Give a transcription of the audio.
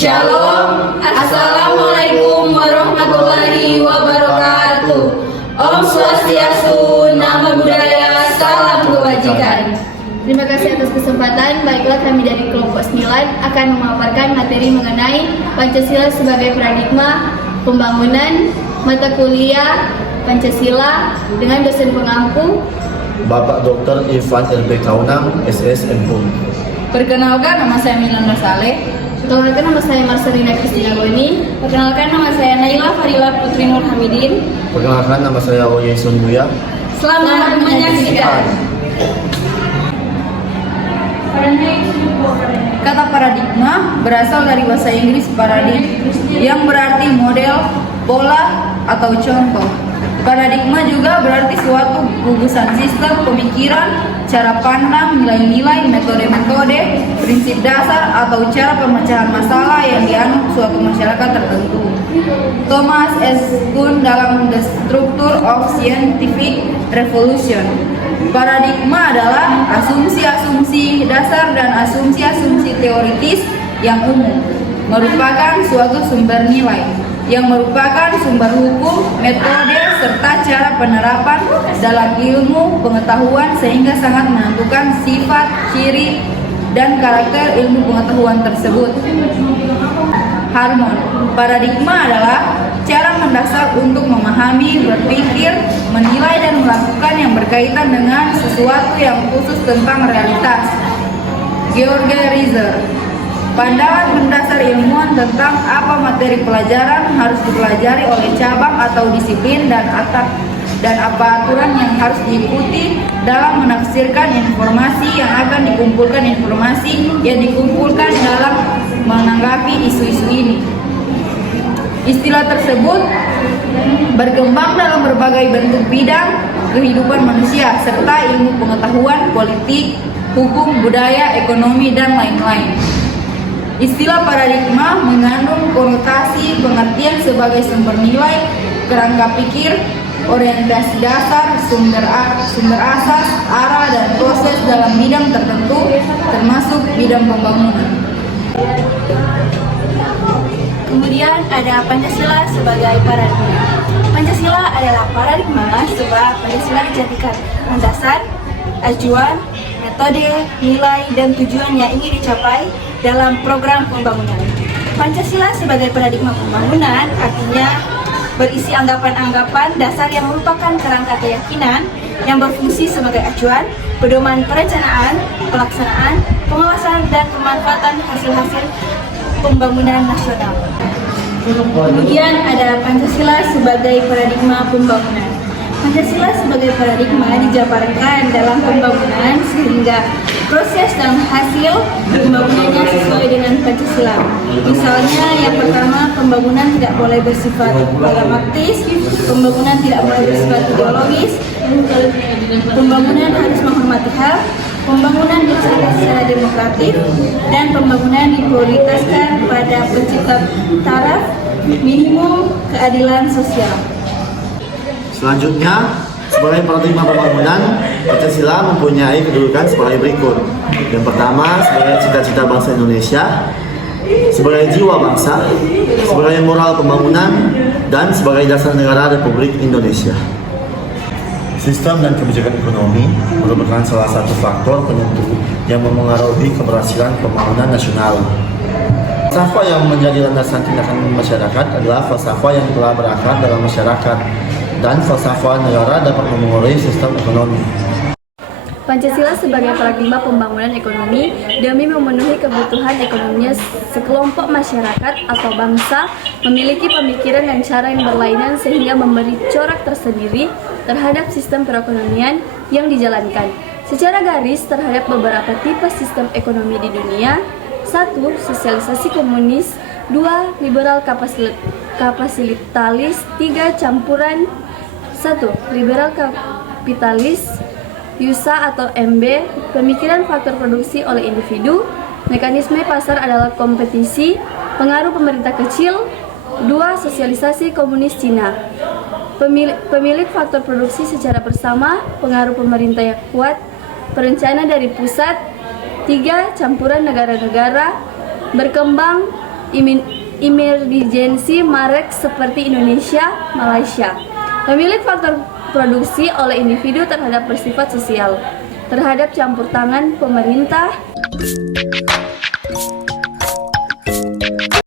Shalom, Assalamualaikum warahmatullahi wabarakatuh. Om Swastiastu, Namo Buddhaya, salam kebajikan. Terima kasih atas kesempatan. Baiklah, kami dari kelompok 9 akan memaparkan materi mengenai Pancasila sebagai paradigma pembangunan, mata kuliah Pancasila dengan dosen pengampu Bapak Dr. Irfan LB Kaunang, SSMU. Perkenalkan, nama saya Milan Saleh. Perkenalkan, nama saya Marcelina Kristina Goni. Perkenalkan, nama saya Naila Fadila Putri Nur Hamidin. Perkenalkan, nama saya Oye Sunbuya. Selamat menyaksikan. Kata paradigma berasal dari bahasa Inggris paradigm yang berarti model, pola, atau contoh. Paradigma juga berarti suatu gugusan sistem pemikiran, cara pandang, nilai-nilai, metode-metode, prinsip dasar, atau cara pemecahan masalah yang dianut suatu masyarakat tertentu. Thomas S. Kuhn dalam The Structure of Scientific Revolution. Paradigma adalah asumsi-asumsi dasar dan asumsi-asumsi teoritis yang umum, merupakan suatu sumber nilai, yang merupakan sumber hukum, metode, serta cara penerapan dalam ilmu pengetahuan sehingga sangat menentukan sifat, ciri, dan karakter ilmu pengetahuan tersebut. Harmon. Paradigma adalah cara mendasar untuk memahami, berpikir, menilai, dan melakukan yang berkaitan dengan sesuatu yang khusus tentang realitas. George Reiser. Pandangan mendasar ilmuwan tentang apa materi pelajaran harus dipelajari oleh cabang atau disiplin dan apa aturan yang harus diikuti dalam menafsirkan informasi yang akan dikumpulkan dalam menanggapi isu-isu ini. Istilah tersebut berkembang dalam berbagai bentuk bidang kehidupan manusia serta ilmu pengetahuan, politik, hukum, budaya, ekonomi, dan lain-lain. Istilah paradigma mengandung konotasi pengertian sebagai sumber nilai, kerangka pikir, orientasi dasar, sumber asas, arah, dan proses dalam bidang tertentu, termasuk bidang pembangunan. Kemudian ada Pancasila sebagai paradigma. Pancasila adalah paradigma sebab Pancasila dijadikan landasan, acuan, metode, nilai, dan tujuan yang ingin dicapai dalam program pembangunan. Pancasila sebagai paradigma pembangunan artinya berisi anggapan-anggapan dasar yang merupakan kerangka keyakinan yang berfungsi sebagai acuan, pedoman perencanaan, pelaksanaan, pengawasan, dan pemanfaatan hasil-hasil pembangunan nasional. Kemudian ada Pancasila sebagai paradigma pembangunan. Pancasila sebagai paradigma dijabarkan dalam pembangunan sehingga proses dan hasil pembangunannya sesuai dengan Pancasila. Misalnya yang pertama, pembangunan tidak boleh bersifat pragmatis, pembangunan tidak boleh bersifat ideologis, pembangunan harus menghormati HAM, pembangunan dilaksanakan secara demokratis, dan pembangunan diprioritaskan pada pencipta taraf minimum keadilan sosial. Selanjutnya, sebagai paradigma pembangunan, Pancasila mempunyai kedudukan sebagai berikut. Yang pertama, sebagai cita-cita bangsa Indonesia, sebagai jiwa bangsa, sebagai moral pembangunan, dan sebagai dasar negara Republik Indonesia. Sistem dan kebijakan ekonomi merupakan salah satu faktor penentu yang memengaruhi keberhasilan pembangunan nasional. Falsafah yang menjadi landasan tindakan masyarakat adalah falsafah yang telah berakar dalam masyarakat, dan falsafah negara dapat memengaruhi sistem ekonomi. Pancasila sebagai paradigma pembangunan ekonomi demi memenuhi kebutuhan ekonominya sekelompok masyarakat atau bangsa memiliki pemikiran dan cara yang berlainan sehingga memberi corak tersendiri terhadap sistem perekonomian yang dijalankan. Secara garis terhadap beberapa tipe sistem ekonomi di dunia: 1. Sosialisasi komunis, 2. Liberal kapitalist, 3. Campuran. 1. Liberal kapitalis, USA atau MB, pemikiran faktor produksi oleh individu, mekanisme pasar adalah kompetisi, pengaruh pemerintah kecil. 2. Sosialisasi komunis Cina, pemilik faktor produksi secara bersama, pengaruh pemerintah yang kuat, perencana dari pusat. 3. Campuran negara-negara, berkembang emergensi marek seperti Indonesia, Malaysia. Pemilik faktor produksi oleh individu terhadap bersifat sosial, terhadap campur tangan pemerintah,